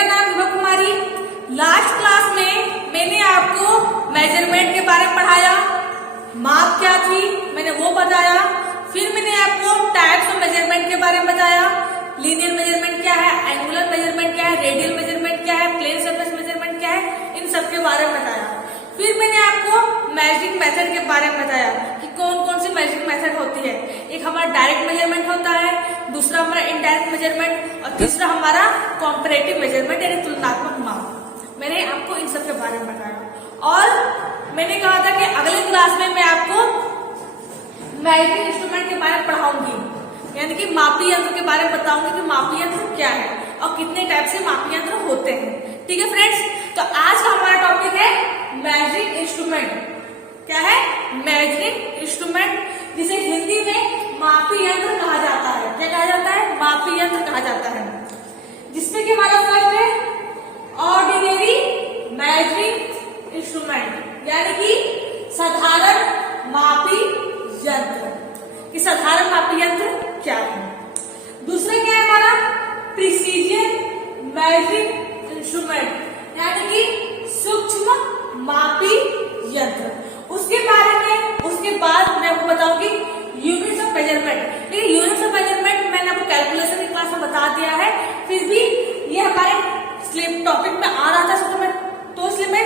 मेरा नाम Vibha Kumari. Last class में मैंने आपको मेजरमेंट के बारे में पढ़ाया, माप क्या थी मैंने वो बताया। फिर मैंने आपको टाइप्स ऑफ मेजरमेंट के बारे में बताया, लीनियर मेजरमेंट क्या है, एंगुलर मेजरमेंट क्या है, रेडियल मेजरमेंट क्या है, प्लेन सरफेस मेजरमेंट क्या है, इन सब के बारे में बताया। फिर मैंने आपको मेजरिंग मेथड के बारे में बताया कि कौन कौन सी मेजरिंग मेथड होती है। एक हमारा डायरेक्ट मेजरमेंट होता है, दूसरा हमारा इनडायरेक्ट मेजरमेंट और तीसरा हमारा कॉम्पैरेटिव मेजरमेंट यानी तुलनात्मक माप। मैंने आपको इन सब के बारे में बताया और मैंने कहा था कि अगले क्लास में मैं आपको मेजरिंग इंस्ट्रूमेंट के बारे में पढ़ाऊंगी, यानी कि मापी यंत्र के बारे में बताऊंगी कि मापी यंत्र क्या है और कितने टाइप से मापी यंत्र होते हैं। ठीक है फ्रेंड्स, तो आज का हमारा टॉपिक है मेजरिंग इंस्ट्रूमेंट। क्या है? मेजरिंग इंस्ट्रूमेंट, जिसे हिंदी में मापी यंत्र कहा जाता है। क्या कहा जाता है? मापी यंत्र कहा जाता है। जिसमें कि हमारा फर्स्ट है ऑर्डिनरी मेजरिंग इंस्ट्रूमेंट, यानी कि साधारण मापी यंत्र। कि साधारण मापी यंत्र क्या है। दूसरा क्या है हमारा? प्रिसीजन मेजरिंग इंस्ट्रूमेंट, यानी कि सूक्ष्म मापी यंत्र। उसके बारे में उसके बाद मैं आपको बताऊंगी यूनिट्स ऑफ मेजरमेंट। लेकिन यूनिट्स ऑफ मेजरमेंट मैंने आपको कैलकुलेशन की क्लास में बता दिया है, फिर भी ये हमारे स्लिप टॉपिक में आ रहा था तो इसलिए मैं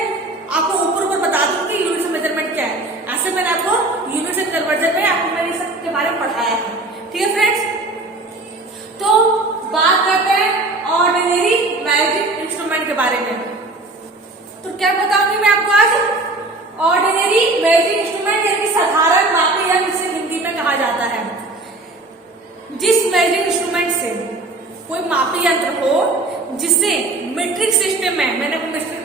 आपको ऊपर ऊपर बता दूं कि यूनिट्स ऑफ मेजरमेंट क्या है। ऐसे मैंने आपको यूनिट्स ऑफ कन्वर्जन में आपको मैंने सब के बारे में पढ़ाया है। ठीक है फ्रेंड्स, तो बात करते हैं ऑर्डिनरी मेजरिंग इंस्ट्रूमेंट के बारे में। तो क्या बताऊंगी मैं आपको आज? ऑर्डिनरी मेजरिंग इंस्ट्रूमेंट यानी साधारण मापी यंत्र, जिसे हिंदी में कहा जाता है। जिस मेजरिंग इंस्ट्रूमेंट से कोई मापी यंत्र हो जिससे मीट्रिक सिस्टम में, मैंने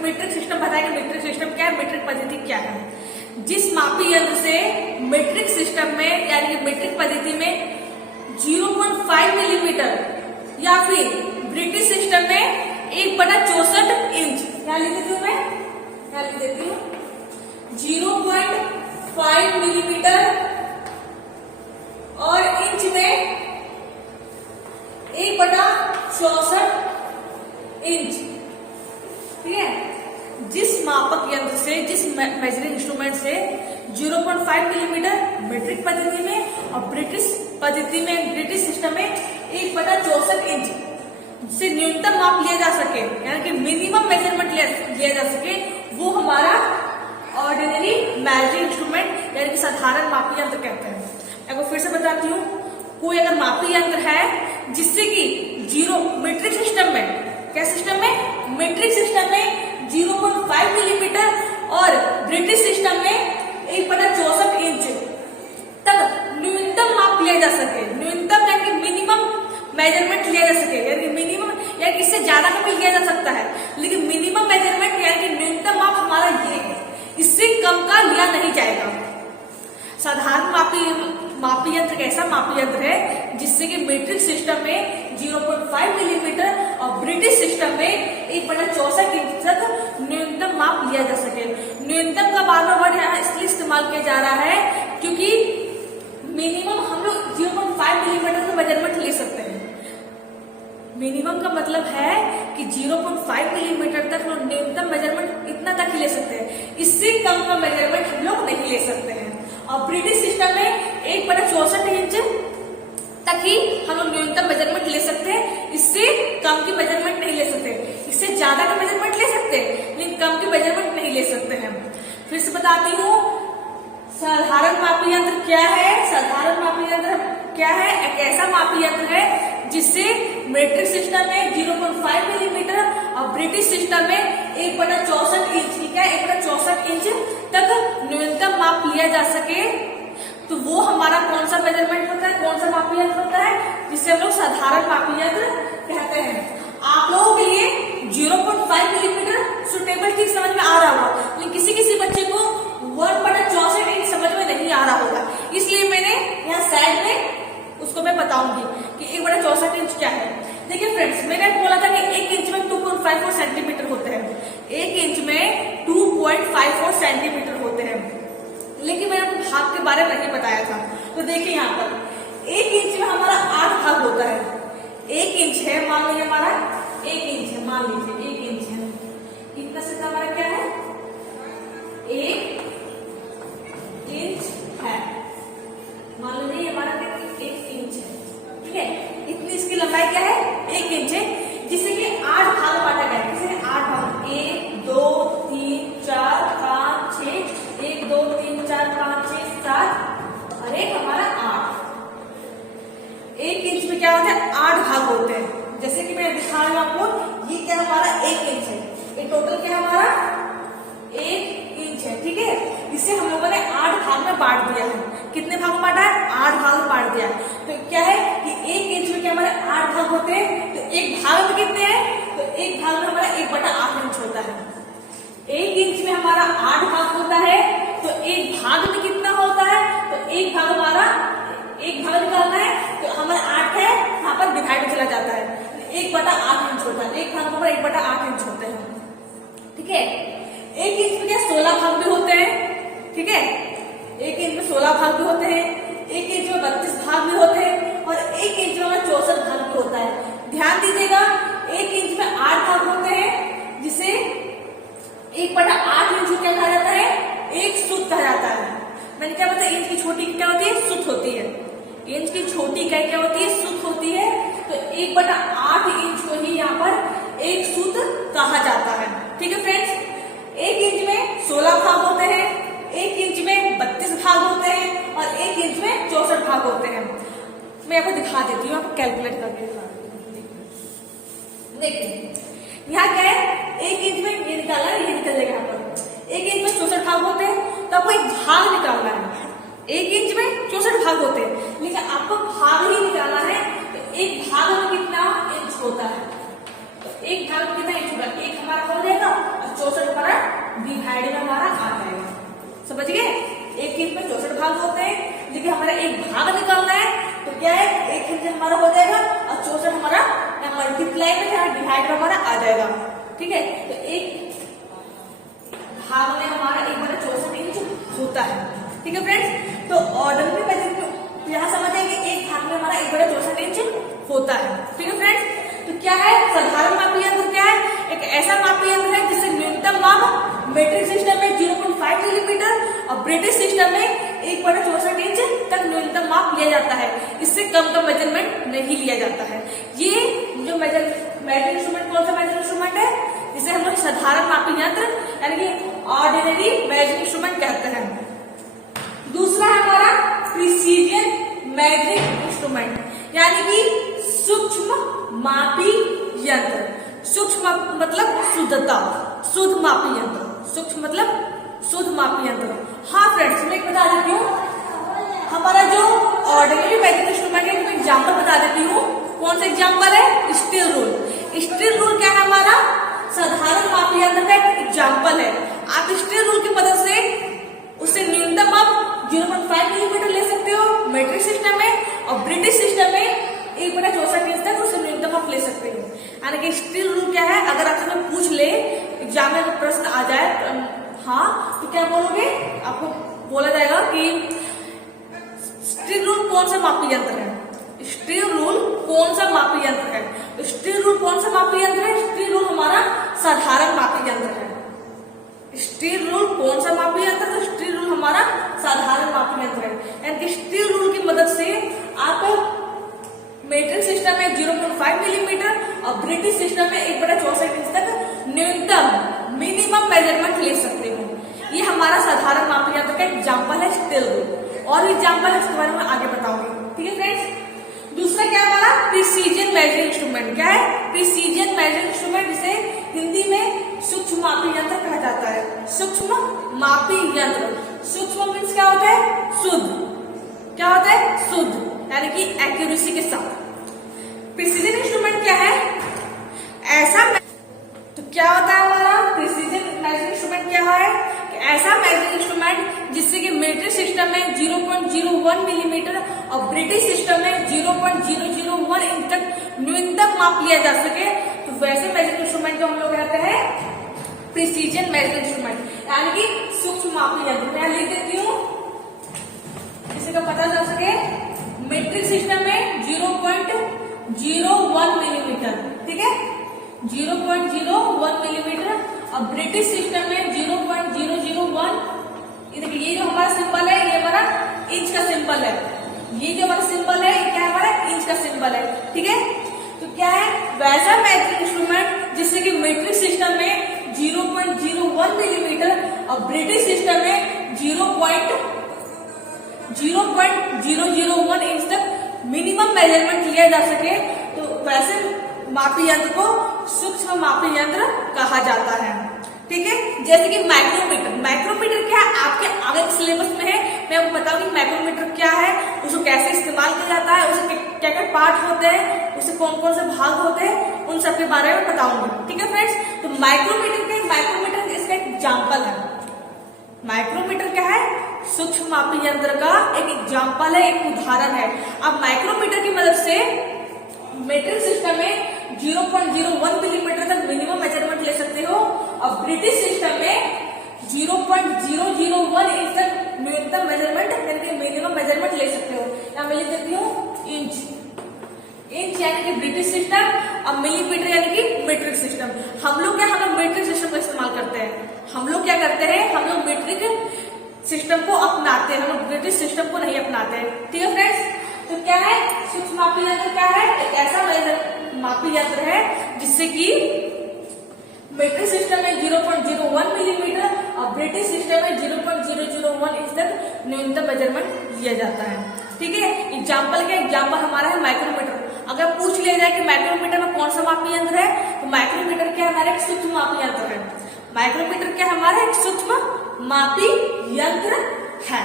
मीट्रिक सिस्टम बताया कि मीट्रिक सिस्टम क्या है, मीट्रिक पद्धति क्या है। जिस मापी यंत्र से मीट्रिक सिस्टम में यानी कि मीट्रिक पद्धति में 0.5 मिलीमीटर या फिर ब्रिटिश सिस्टम में 1/64 इंच, क्या लिख देती हूँ मैं, क्या लिख देती हूँ 0.5 मिलीमीटर और इंच में 1/64 इंच। ठीक है, जिस मापक यंत्र से, जिस मेजरिंग इंस्ट्रूमेंट से 0.5 मिलीमीटर मीट्रिक पद्धति में और ब्रिटिश पद्धति में, ब्रिटिश सिस्टम में 1/64 इंच से न्यूनतम माप लिया जा सके, यानी कि मिनिमम मेजरमेंट लिया जा सके, वो हमारा ऑर्डिनरी मेजरिंग इंस्ट्रूमेंट यानी कि साधारण मापी यंत्र कहते हैं। आपको फिर से बताती हूँ, कोई अगर मापी यंत्र है जिससे कि मीट्रिक सिस्टम में, क्या सिस्टम में, मीट्रिक सिस्टम में 0.5 मिलीमीटर और ब्रिटिश सिस्टम में 1/64 इंच तक न्यूनतम माप लिया जा सके, न्यूनतम यानी कि मिनिमम मेजरमेंट लिया जा सके, यानी मिनिमम यानी इससे ज्यादा का भी लिया जा सकता है, लेकिन मिनिमम मेजरमेंट यानी कि न्यूनतम माप हमारा ये है, इससे कम का लिया नहीं जाएगा। साधारण मापी यंत्र कैसा मापी यंत्र है जिससे कि मीट्रिक सिस्टम में 0.5 मिलीमीटर और ब्रिटिश सिस्टम में 1/64 इंच तक न्यूनतम माप लिया जा सके। न्यूनतम का बार बार वर्ड यहाँ इसलिए इस्तेमाल किया जा रहा है क्योंकि मिनिमम हम लोग 0.5 मिलीमीटर का मेजरमेंट ले सकते हैं। मिनिमम का मतलब है कि 0.5 मिलीमीटर तक हम न्यूनतम मेजरमेंट इतना तक ही ले सकते हैं, इससे कम का मेजरमेंट हम लोग नहीं ले सकते हैं। और ब्रिटिश सिस्टम में 1/64 इंच तक ही हम लोग न्यूनतम मेजरमेंट ले सकते हैं, इससे कम की मेजरमेंट नहीं ले सकते। इससे ज्यादा का मेजरमेंट ले सकते हैं लेकिन कम की मेजरमेंट नहीं ले सकते हैं। फिर से बताती हूँ, साधारण मापी यंत्र क्या है। साधारण मापी यंत्र क्या है? एक ऐसा मापी यंत्र है जिससे मीट्रिक सिस्टम में 0.5 मिलीमीटर और ब्रिटिश सिस्टम में 1/64 इंच, क्या 1/64 इंच तक न्यूनतम माप लिया जा सके, तो वो हमारा कौन सा मेजरमेंट होता है, कौन सा मापी यंत्र होता है, जिसे हम लोग साधारण मापी यंत्र कहते हैं। आप लोगों के लिए 0.5 मिलीमीटर सुटेबल ठीक समझ में आ रहा होगा, लेकिन किसी किसी बच्चे को 1/64 इंच समझ में नहीं आ रहा होगा, इसलिए मैंने यहाँ साइड में उसको मैं बताऊंगी कि 1/64 इंच क्या है। देखिए फ्रेंड्स, मैंने बोला था कि 1 इंच में 2.54 सेंटीमीटर होते हैं, 1 इंच में 2.54 सेंटीमीटर होते हैं, लेकिन मैंने आपको भाग के बारे में नहीं बताया था। तो देखिए यहाँ पर 1 इंच में हमारा 8 भाग होता है। 1 इंच है, मान लीजिए हमारा 1 इंच है, मान मान लीजिए 1 इंच है, कितना से हमारा क्या है 1 इंच है, मान लीजिए हमारा 1 इंच है, ठीक है। इतनी इसकी लंबाई क्या है 1 इंच है, जिसे कि 8 भाग में बांटा गया है। किसे 8 भाग, 1 2 3 4 5 6, 1 2 3 4 5 6 7 और एक हमारा 8। 1 इंच में क्या होता है 8 भाग होते हैं। जैसे कि मैं दिखा रही हूँ आपको, ये क्या हमारा 1 इंच है, ये टोटल क्या हमारा 1 इंच है, ठीक है। इसे हम लोगों ने 8 भाग में बांट दिया है। कितने भाग में बांटा है 8 भाग में बांट दिया है। तो क्या है कि 1 इंच में क्या हमारे 8 भाग होते हैं, तो एक भाग में कितने हैं, तो एक भाग में हमारा 1/8 इंच होता है। 1 इंच में हमारा 8 भाग होता है, तो एक भाग में कितना होता है, तो एक भाग हमारा, एक भाग निकालना है तो हमारा 8 है, यहाँ पर डिवाइड में चला जाता है, 1/8 इंच होता है। एक भाग हमारा 1/8 इंच होते हैं, ठीक है। 1 इंच में क्या 16 भाग भी होते हैं, ठीक है। 1 इंच में 16 भाग भी होते हैं, 1 इंच में 32 भाग भी होते हैं और 1 इंच में हमारा 64 भाग भी होता है। ध्यान दीजिएगा 1 इंच में 8 भाग होते हैं, जिसे 1/8 इंच क्या कहा जाता है, एक सूत कहा जाता है। मैंने क्या बताया, इंच की छोटी क्या होती है, सूत होती है। इंच की छोटी इकाई क्या होती है, सूत होती है। तो 1/8 इंच को ही यहाँ पर एक सूत कहा जाता है, ठीक है फ्रेंड्स। 1 इंच में 16 भाग होते हैं, 1 इंच में 32 भाग होते हैं और 1 इंच में 64 भाग होते हैं। मैं आपको दिखा देती हूँ, आपको कैलकुलेट करके दिखा देती हूँ। देखिए यहाँ क्या है, 1 इंच में ये निकाला है, ये निकल जाएगा यहाँ पर। 1 इंच में 64 भाग होते हैं, तो आपको एक भाग निकालना है। 1 इंच में 64 भाग होते हैं, लेकिन आपको भाग ही निकालना है, तो एक भाग में कितना इंच होता है, तो एक भाग में कितना इंच होगा, एक हमारा हो जाएगा और 64 हमारा डिवाइड में हमारा आ जाएगा। समझ गए, 1 इंच में 64 भाग होते हैं, लेकिन हमारा एक भाग निकालना है, तो क्या है 1 इंच हमारा हो जाएगा और 64 हमारा मल्टीप्लाई में डिवाइड में हमारा आ जाएगा, ठीक है। तो एक भाग में हमारा 1/64 इंच होता है, ठीक है फ्रेंड्स। तो ऑर्डिनरी मेजरमेंट यहाँ समझे कि एक भाग में हमारा 1/64 इंच होता है, ठीक है फ्रेंड्स। तो क्या है साधारण मापी यंत्र, क्या है एक ऐसा मापी यंत्र है जिससे न्यूनतम माप मेट्रिक सिस्टम में 0.5 मिलीमीटर और ब्रिटिश सिस्टम में 1/64 इंच तक न्यूनतम माप लिया जाता है। इससे कम का मेजरमेंट नहीं लिया जाता है। ये जो मेजरिंग इंस्ट्रूमेंट कौन सा मेजरिंग इंस्ट्रूमेंट है, जिसे हम लोग साधारण मापी यंत्र यानी कि ऑर्डिनरी मेजरिंग इंस्ट्रूमेंट कहते हैं। दूसरा है हमारा प्रिसीजन मेजरिंग इंस्ट्रूमेंट यानी कि सूक्ष्म मापी यंत्र। सूक्ष्म मतलब शुद्धता, शुद्ध मापी यंत्र। सूक्ष्म मतलब शुद्ध मापी यंत्र। हाँ फ्रेंड्स, मैं बता देती हूँ, हमारा जो ऑर्डिनरी मेजरिंग इंस्ट्रूमेंट है, मैं एग्जाम्पल बता देती हूँ। कौन सा एग्जाम्पल है, स्टील रूल। स्टील रूल क्या है, हमारा साधारण मापी यंत्र का एग्जाम्पल है। आप स्टील रूल की मदद से उससे न्यूनतम आप 0.5 मिलीमीटर ले सकते हो मेट्रिक सिस्टम में, और ब्रिटिश सिस्टम में 1/64 इंच तक उससे न्यूनतम आप ले सकते हो। यानी कि स्टील रूल क्या है, अगर आपसे कोई पूछ ले एग्जाम में अगर प्रश्न आ जाए हाँ, तो क्या बोलोगे, आपको बोला जाएगा कि स्टील रूल कौन सा मापी यंत्र है। स्टील रूल कौन सा मापी यंत्र है, स्टील रूल कौन सा मापी यंत्र है, स्टील रूल हमारा साधारण मापी यंत्र है। स्टील रूल कौन सा मापी यंत्र, तो स्टील रूल हमारा साधारण मापी यंत्र है। यानी कि स्टील रूल की मदद से आप मेट्रिक सिस्टम में 0.5 मिलीमीटर और ब्रिटिश सिस्टम में 1/64 इंच तक न्यूनतम मिनिमम मेजरमेंट ले सकते हो। ये हमारा साधारण मापी यंत्र का एग्जाम्पल है स्टील रूल। और भी एग्जाम्पल है, इसके बारे में आगे बताऊंगी, ठीक है फ्रेंड्स। दूसरा क्या हमारा प्रिसीजन मेजरिंग इंस्ट्रूमेंट। क्या है प्रिसीजन मेजरिंग इंस्ट्रूमेंट, जिसे हिंदी में सूक्ष्म मापी यंत्र कहा जाता है। सूक्ष्म मापी यंत्र, सूक्ष्म मीन्स क्या होता है, शुद्ध। क्या होता है, शुद्ध यानी कि एक्यूरेसी के साथ। प्रिसीजन इंस्ट्रूमेंट क्या है, ऐसा तो क्या होता है हमारा प्रिसीजन मेजरिंग इंस्ट्रूमेंट क्या है कि ऐसा मेजरिंग इंस्ट्रूमेंट जिससे कि मेट्रिक सिस्टम में 0.01 मिलीमीटर और ब्रिटिश सिस्टम में 0.001 इंच तक न्यूनतम माप लिया जा सके, तो वैसे मेजरिंग इंस्ट्रूमेंट को हम लोग कहते हैं प्रिसीजन मेजरिंग इंस्ट्रूमेंट यानी कि सूक्ष्म मापी यंत्र। मैं लिख देती हूँ किसी का पता चल सके। मेट्रिक सिस्टम में 0.01 मिलीमीटर, ठीक है। 0.01 मिलीमीटर और ब्रिटिश सिस्टम में 0.001। ये देखिए ये जो हमारा सिंबल है ये हमारा इंच का सिंबल है, ये जो हमारा सिंबल है ये क्या है हमारा इंच का सिंबल है। ठीक है, तो क्या है वैसा मेट्रिक इंस्ट्रूमेंट जिससे कि मीट्रिक सिस्टम में 0.01 मिलीमीटर और ब्रिटिश सिस्टम में 0.001 इंच तक मिनिमम मेजरमेंट लिया जा सके, तो वैसे मापी यंत्र को सूक्ष्म मापी यंत्र कहा जाता है। ठीक है, जैसे कि माइक्रोमीटर। माइक्रोमीटर क्या है आपके आगे के सिलेबस में है, मैं आपको बताऊंगी माइक्रोमीटर क्या है, उसको कैसे इस्तेमाल किया जाता है, उसके क्या क्या पार्ट होते हैं, उससे कौन कौन से भाग होते हैं, उन सब के बारे में बताऊंगी। ठीक है फ्रेंड्स, तो माइक्रोमीटर इसका एक एग्जाम्पल है। माइक्रोमीटर क्या है सूक्ष्म मापी यंत्र का एक एग्जाम्पल है, एक उदाहरण है। अब माइक्रोमीटर की मदद से मीट्रिक सिस्टम में 0.01 मिलीमीटर तक मिनिमम मेजरमेंट ले सकते हो और ब्रिटिश सिस्टम में 0.001 इंच तक न्यूनतम मेजरमेंट यानी कि मिनिमम मेजरमेंट ले सकते हो। यहाँ मैं लिख देती हूँ इंच यानी कि ब्रिटिश सिस्टम और मिलीमीटर यानी कि मीट्रिक सिस्टम। हम लोग मीट्रिक सिस्टम का इस्तेमाल करते हैं, हम लोग क्या करते हैं, हम लोग मीट्रिक सिस्टम को अपनाते हैं, हम लोग ब्रिटिश सिस्टम को नहीं अपनाते हैं। ठीक है फ्रेंड्स, तो क्या है सूक्ष्म मापी यंत्र क्या है, एक ऐसा मापी यंत्र है जिससे कि मीट्रिक सिस्टम में 0.01 मिलीमीटर और ब्रिटिश सिस्टम में 0.001 इंच तक न्यूनतम मेजरमेंट लिया जाता है। ठीक है, एग्जाम्पल क्या एग्जाम्पल हमारा है माइक्रोमीटर। अगर पूछ लिया जाए कि माइक्रोमीटर में कौन सा मापी यंत्र है, तो माइक्रोमीटर क्या हमारा एक सूक्ष्म मापी यंत्र है। माइक्रोमीटर क्या हमारा एक सूक्ष्म मापी यंत्र है।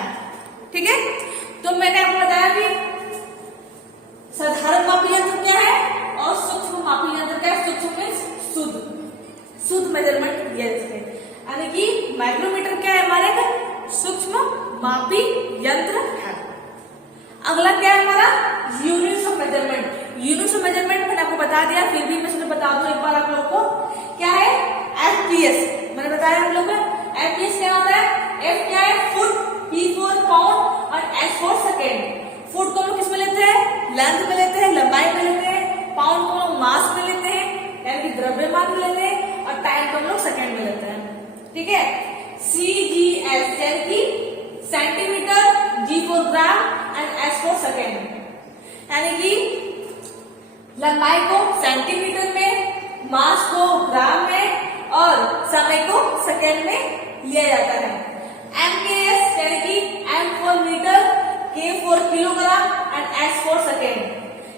ठीक है, तो मैंने आपको बताया कि साधारण मापी यंत्र क्या है और सूक्ष्म मापी यंत्र क्या है। सूक्ष्म मीन्स शुद्ध मेजरमेंट लिया जाता है, यानी कि माइक्रोमीटर क्या है हमारे सूक्ष्म मापी यंत्र है। अगला क्या है हमारा units of measurement. Units of measurement मैंने आपको बता दिया, फिर भी मैं इसमें बता दूं एक बार आप लोगों को। क्या है एफपीएस, मैंने बताया आप लोगों को एफपीएस क्या होता है। एफ क्या है फुट, पी फॉर पाउंड और एस फॉर सेकेंड। फुट को हम लोग किसमें लेते हैं, लेंथ में लेते हैं, लंबाई में लेते हैं। पाउंड को हम लोग मास में लेते हैं यानी कि द्रव्यमान में लेते हैं और टाइम को हम लोग सेकेंड में लेते हैं। ठीक है, सीजीएस यानी कि centimetre, G for gram and S for second, यानी कि लंबाई को सेंटीमीटर में, मास को ग्राम में और समय को सेकेंड में लिया जाता है। एमकेएस यानी कि एम फॉर मीटर, के for kilogram and S for second,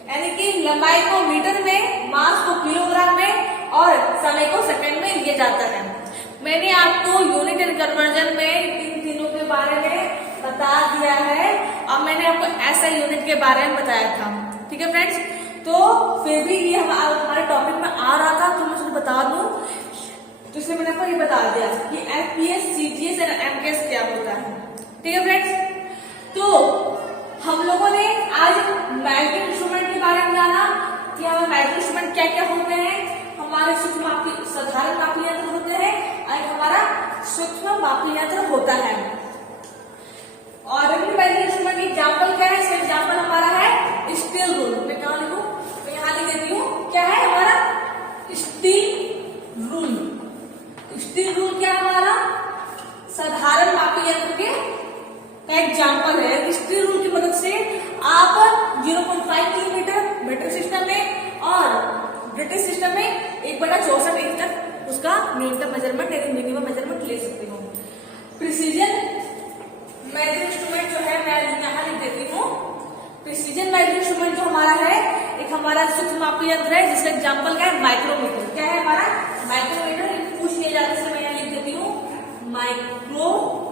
यानी कि लंबाई को मीटर में, मास को किलोग्राम में और समय को सेकेंड में लिया जाता है। मैंने आपको यूनिट एंड कन्वर्जन में इन तीनों के बारे में बता दिया है और मैंने आपको ऐसा यूनिट के बारे में बताया था। ठीक है फ्रेंड्स, तो फिर भी ये हमारे टॉपिक में आ रहा था तो मैं उसको बता दूं, तो इसलिए मैंने आपको ये बता दिया कि एफपीएस, सीजीएस और एमकेएस क्या होता है। ठीक है फ्रेंड्स, तो हम लोगों ने आज मेजरिंग इंस्ट्रूमेंट के बारे में जाना कि हमारे मेजरिंग इंस्ट्रूमेंट क्या क्या होते हैं। हमारे सूक्ष्म मापी साधारण मापी यंत्र होते हैं और हमारा सूक्ष्म मापी यंत्र होता है। और मेजरिंग इंस्ट्रूमेंट एग्जाम्पल क्या है, इसका एग्जाम्पल हमारा है स्टील रूल। मैं कहाँ लिखूं, मैं यहाँ लिख देती हूँ। क्या है हमारा स्टील रूल। स्टील रूल क्या है हमारा साधारण मापी यंत्र के एग्जाम्पल है। स्टील रूल की मदद से आप 0.5 मिलीमीटर मीट्रिक सिस्टम में और ब्रिटिश सिस्टम में 1/64 इंच तक उसका न्यूनतम मेजरमेंट यानी मिनिमम मेजरमेंट ले सकते हो। प्रिसीजन मेजरिंग इंस्ट्रूमेंट जो है मैं यहाँ लिख देती हूँ। प्रिसीजन मेजरिंग इंस्ट्रूमेंट जो हमारा है एक हमारा सूक्ष्म मापी यंत्र है जिसका एग्जाम्पल क्या है माइक्रोमीटर। क्या है हमारा माइक्रोमीटर। पूछ लिया जाता है, मैं यहाँ लिख देती हूँ माइक्रोमीटर।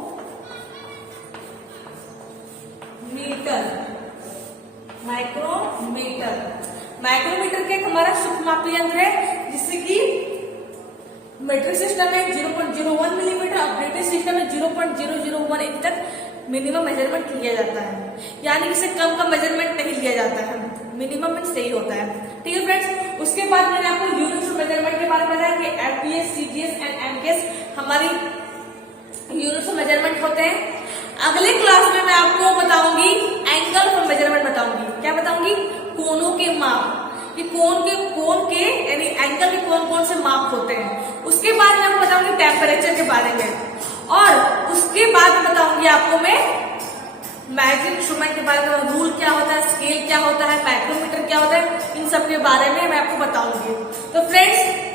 माइक्रोमीटर के हमारा सूक्ष्म मापी यंत्र है जिससे कि मीट्रिक सिस्टम में 0.01 मिलीमीटर और ब्रिटिश सिस्टम में 0.001 इंच तक मिनिमम मेजरमेंट लिया जाता है, यानी इससे कम का मेजरमेंट नहीं लिया जाता है, मिनिमम में सही होता है। ठीक है फ्रेंड्स, उसके बाद मैंने आपको यूनिट्स ऑफ मेजरमेंट के बारे में बताया कि एफपीएस, सीजीएस एंड एमकेएस हमारी यूनिट्स ऑफ मेजरमेंट होते हैं। अगले क्लास में मैं आपको बताऊंगी एंगल ऑफ मेजरमेंट बताऊंगी। क्या बताऊंगी, कोनों के माप। कि कोण के यानी एंगल के कौन कौन से माप होते हैं। उसके बाद मैं आपको बताऊंगी टेम्परेचर के बारे में, और उसके बाद बताऊंगी आपको मैं मेजरिंग इंस्ट्रूमेंट के बारे में, रूल क्या होता है, स्केल क्या होता है, माइक्रोमीटर क्या होता है, इन सब के बारे में मैं आपको बताऊंगी। तो फ्रेंड्स